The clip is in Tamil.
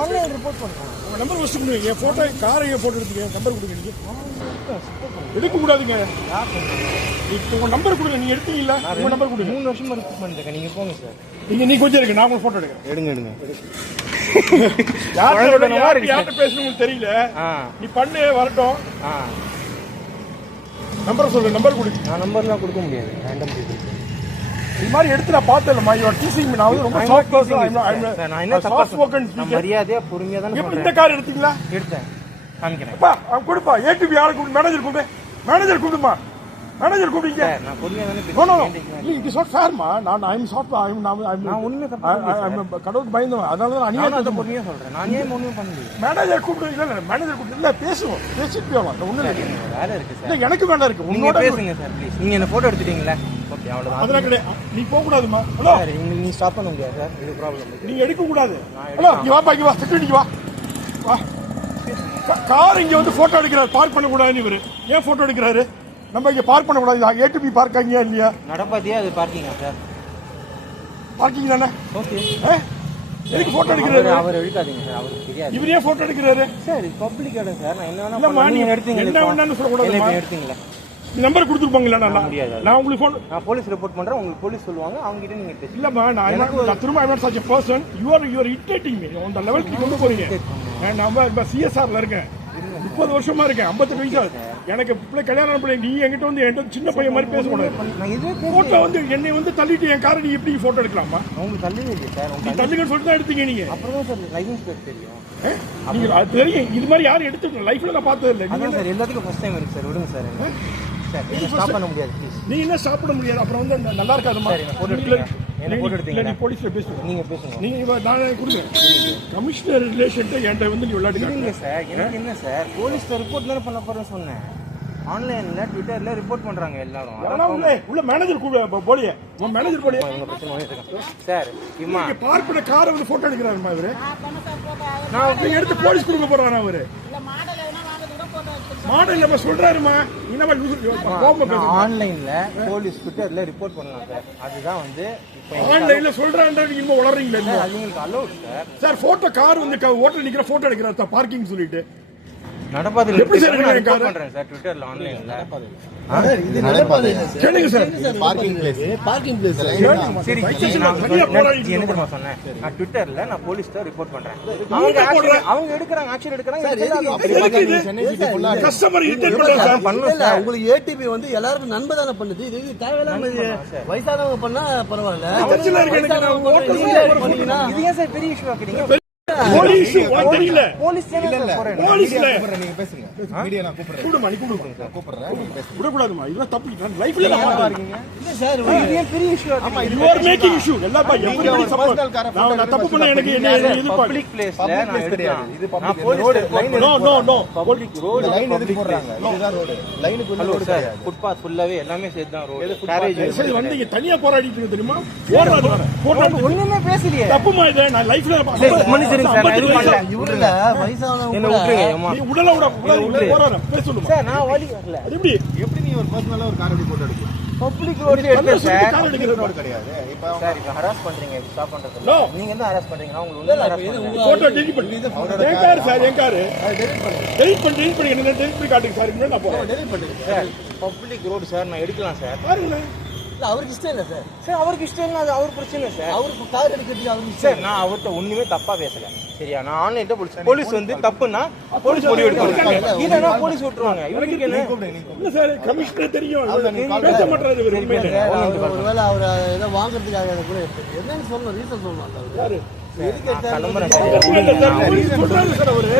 ஆன்லைன் ரிப்போர்ட் பண்ணுறேன். உங்கள் நம்பர் ஃபஸ்ட்டு கொடுங்க. என் ஃபோட்டோ காரை ஃபோட்டோ எடுத்துக்க நம்பர் கொடுங்க. நீங்கள் எடுக்கக்கூடாதுங்க. இப்போ உங்கள் நம்பர் கொடுங்க. நீங்கள் எடுத்தீங்களா? உங்கள் நம்பர் கொடுங்க. 3 வருஷமா ரிப்போர்ட் பண்ணிருக்கேன். நீங்கள் போங்க சார். நீங்கள் கொஞ்சம் இருக்கு. நான் உங்களுக்கு ஃபோட்டோ எடுக்கிறேன். எடுங்க. யார்கிட்ட பேசணும்னு தெரியல. நீ பண்ணு வரட்டும். நம்பரை சொல்லு. நம்பர் கொடுங்க. நான் நம்பர்லாம் கொடுக்க முடியாது. ரேண்டம் பீப்புள் இது மாதிரி எடுத்து நான் பார்த்தேன்மா. யுவர் டீசிங் நான் வந்து ரொம்ப சாஃப்ட் பர்சன். நான் என்ன சாஃப்ட் ஸ்போக்கன் மரியாதையா பொறுமையா தான் எப்படி இந்த கார் எடுத்தீங்களா? எடுத்தேன். காமிக்கிறேன். அப்பா அவன் கொடுப்பா. ஏடிபி யாரை கூப்பிடு? மேனேஜர் கூப்பிடு. மேனேஜர் கூப்பிடுமா? மேனேஜர் கூப்பிடுங்க. நான் பொறுமையா தானே நோ நோ இல்ல இட் இஸ் நாட் ஃபேர்மா. நான் ஐ அம் சாஃப்ட். நான் ஒண்ணுமே தப்பு கடவுள் பயந்தவன். அதனால தான் அநியாயத்தை பொறுமையா சொல்றேன். நான் ஏன் ஒண்ணுமே பண்ணல. மேனேஜர் கூப்பிடு. இல்ல மேனேஜர் கூப்பிடு. இல்ல பேசுவோம். பேசிட்டு போலாம். ஒண்ணு இல்ல. வேலை இருக்கு சார். இல்ல எனக்கு வேண்டாம் இருக்கு. நீங்க பேசுங்க சார் ப்ளீஸ். நீங்க என்ன போட்டோ எடுத்துட்டீங்களா? ஓகே அவ்வளவுதான். அதெல்லாம் கிடையாது. நீ போக கூடாதுமா. ஹலோ சார் நீ ஸ்டாப் பண்ண முடியாது சார். இது ப்ராப்ளம். நீங்க எடுக்க கூடாது. ஹலோ இங்க வாப்பா. இங்க வா. செக்யூரிட்டி வா. வா. கார் இங்க வந்து போட்டோ எடுக்கிறார். பார்க் பண்ண கூடாதுன்னு இவரு. ஏன் போட்டோ எடுக்கிறாரு? நம்ம இங்க பார்க் பண்ண கூடாது. ஏடிபி பார்க் ஆகியா இல்லையா? நடப்பாதியா அது பார்க்கிங்கா சார்? பார்க்கிங் தானே. ஓகே. எதுக்கு போட்டோ எடுக்கிறாரு? அவர் எடுக்காதீங்க சார். அவருக்கு தெரியாது. இவர் ஏன் போட்டோ எடுக்கிறாரு? சார் பப்ளிக் இடம் சார். நான் என்ன இல்லம்மா வேணா நீங்க எடுத்தீங்க. என்ன வேணாம்னு சொல்ல கூடாதுமா. எடுத்தீங்களா? நம்பர் கொடுத்துருப்பாங்களா? நான் உங்களுக்கு ஃபோன் நான் போலீஸ் ரிப்போர்ட் பண்றேன். உங்களுக்கு போலீஸ் சொல்லுவாங்க. அவங்க கிட்ட நீங்க பேசுங்க. இல்லம்மா நான் திரும்ப I not such a person. You are irritating me. அந்த லெவலுக்கு கொண்டு போறீங்க. நான் சிஎஸ்ஆர்ல இருக்கேன். 30 வருஷமா இருக்கேன். 58 வயசு. எனக்கு பிள்ளை கல்யாணம் பண்ணி நீ என்கிட்ட வந்து என்கிட்ட சின்ன பையன் மாதிரி பேசக்கூடாது. போட்டோ வந்து என்னை வந்து தள்ளிட்டு என் காரை நீ எப்படி போட்டோ எடுக்கலாமா? உங்களுக்கு தள்ளி இல்லை சார். நீ தள்ளுங்கன்னு சொல்லிட்டு தான் எடுத்தீங்க நீங்க. அப்புறம் சார் லைசன்ஸ் பிளேட் தெரியும். நீங்க அது தெரியும். இது மாதிரி யாரும் எடுத்து லைஃப்ல நான் பார்த்தது இல்லை. அதான் சார் எல்லாத்துக்கும் ஃபர்ஸ்ட் டைம் இருக்கு சார். விடுங்க சார். சார் நீங்க ஸ்டாப் பண்ண முடியாது ப்ளீஸ். நீ என்ன சாப்பிட முடியாது. அப்புறம் வந்து நல்லா இருக்காதுமா. என்ன போட்டோ எடுத்தீங்க? நீ போலீஸ்ல பேசுங்க. நீங்க பேசுங்க. நீங்க நான் கொடுங்க. கமிஷனர் ரிலேஷன்ட்ட என்கிட்ட வந்து நீ விளையாடுங்க சார். எனக்கு என்ன சார் போலீஸ் ரிப்போர்ட் தானே பண்ண போறேன்னு சொன்னேன். ஆன்லைன்ல ட்விட்டர்ல ரிப்போர்ட் பண்றாங்க எல்லாரும். உள்ள மேனேஜர் போலியே. உன் மேனேஜர் போலியே. சார் இம்மா பார்க் பண்ண காரை வந்து போட்டோ எடுக்கிறாருமா இவரு. நான் எடுத்து போலீஸ் கொடுக்க போறாரு அவரு. மாடல் நம்ம சொல்றாருமா. ஆன்லைன்ல போலீஸ் ட்விட்டர்ல ரிப்போர்ட் பண்ணலாம் சார். அதுதான் வந்து ஆன்லைன்ல சொல்றாங்க. நீங்க இன்னும் வளர்றீங்களா? அவங்களுக்கு allot sir. Sir photo car வந்து ஹோட்டல் நிக்கிற போட்டோ எடுக்கிறாரு பார்க்கிங் சொல்லிட்டு. நடப்பாதையில் எப்படி சார் ரிப்போர்ட் பண்றேன் சார் ட்விட்டர்ல ஆன்லைன்ல. இது நடப்பாதை இல்ல சார். கேளுங்க சார். Parking place. சரி என்ன சொன்னேன். நான் ட்விட்டர்ல நான் போலீஸ்ல ரிப்போர்ட் பண்றேன். அவங்க எடுக்கறாங்க ஆக்ஷன் எடுக்கறாங்க. சென்னை சிட்டி ஃபுல்லா கஸ்டமர் இரிட்டேட் பண்றாங்க சார். உங்களுக்கு ஏடிபி வந்து எல்லாருக்கும் நன்மை தானே பண்ணுது. இது தேவையில்லாம வயசானவங்க பண்ணா பரவாயில்ல. இது ஏன் சார் பெரிய இஷ்யூ ஆக்குறீங்க? போலீஸ் உனக்கு தெரியல. போலீஸ் போலீஸ்ல நீங்க பேசுங்க. மீடியா நான் கூப்பிடுறேன். கூடுமா நீ கூப்பிடுறேன். விட கூடாதுமா. இதெல்லாம் தப்பு. நான் லைஃப்ல நான் இருக்கீங்க. இல்ல சார் இது ஏன் பெரிய இஷ்யூ ஆக்குறீங்க? You are making issue. எல்லாம் பா எவ்ரிபடி சப்போர்ட். நான் தப்பு பண்ண எனக்கு என்ன இது பப்ளிக் பிளேஸ்ல நான் எடுக்கிறேன். இது public road line. No public road line எதுக்கு போடுறாங்க? இதுதான் ரோட். லைனுக்கு உள்ள ரோட் சார். ஃபுட்பாத் ஃபுல்லாவே எல்லாமே சேர்த்து தான் ரோட். கேரேஜ் சரி வந்து இங்க தனியா போராடிட்டு இருக்கு தெரியுமா? போராடுறாங்க. ஒண்ணுமே பேசலையே. தப்புமா இது. நான் லைஃப்ல மனுஷன் சார் நான் எதுவும் பண்ணல. இவருல வயசானவங்க என்ன விட்டுருங்க அம்மா. நீ உடல போறாரு. பேச சொல்லுமா. சார் நான் வலி வரல. எப்படி நீ ஒரு பர்சனலா ஒரு கார் எடுத்து போட்டோ எடுக்க? பப்ளிக் ரோட்ல எடுங்க சார். கார் எடுக்கிறது ரோட் கிடையாது. இப்போ சார் இப்ப ஹராஸ் பண்றீங்க. ஸ்டாப் பண்றது நோ. நீங்க என்ன ஹராஸ் பண்றீங்க? அவங்க உள்ள ஹராஸ் பண்றீங்க. போட்டோ டெலிட் பண்ணி. என் கார் சார் என் கார். டெலிட் பண்ணி என்ன டெலிட் பண்ணி காட்டுங்க சார். இன்னும் நான் போறேன். டெலிட் பண்ணுங்க சார் பப்ளிக் ரோட் சார் நான் எடுக்கலாம் சார். பாருங்க. இல்ல அவருக்கு இஷ்டம் இல்ல சார். சார் அவருக்கு இஷ்டம் இல்ல. அது அவர் பிரச்சனை சார். அவருக்கு கார் எடுக்கிறதுக்கு அவருக்கு சார் நான் அவர்கிட்ட ஒண்ணுமே தப்பா பேசல. சரியா? நான் ஆன்லைன்ல போலீஸ் வந்து தப்புன்னா போலீஸ் முடிவு எடுப்பாங்க. இல்லன்னா போலீஸ் விட்டுருவாங்க. இவருக்கு என்ன? இல்ல சார் கமிஷனர் தெரியும். பேச மாட்டாரு இவரு. ஒருவேளை அவர் ஏதோ வாங்குறதுக்காக கூட என்னன்னு சொல்லணும். ரீசன் சொல்லணும். யாரு? எதுக்கு கிளம்புறேன் சொல்றாரு சார் அவரு.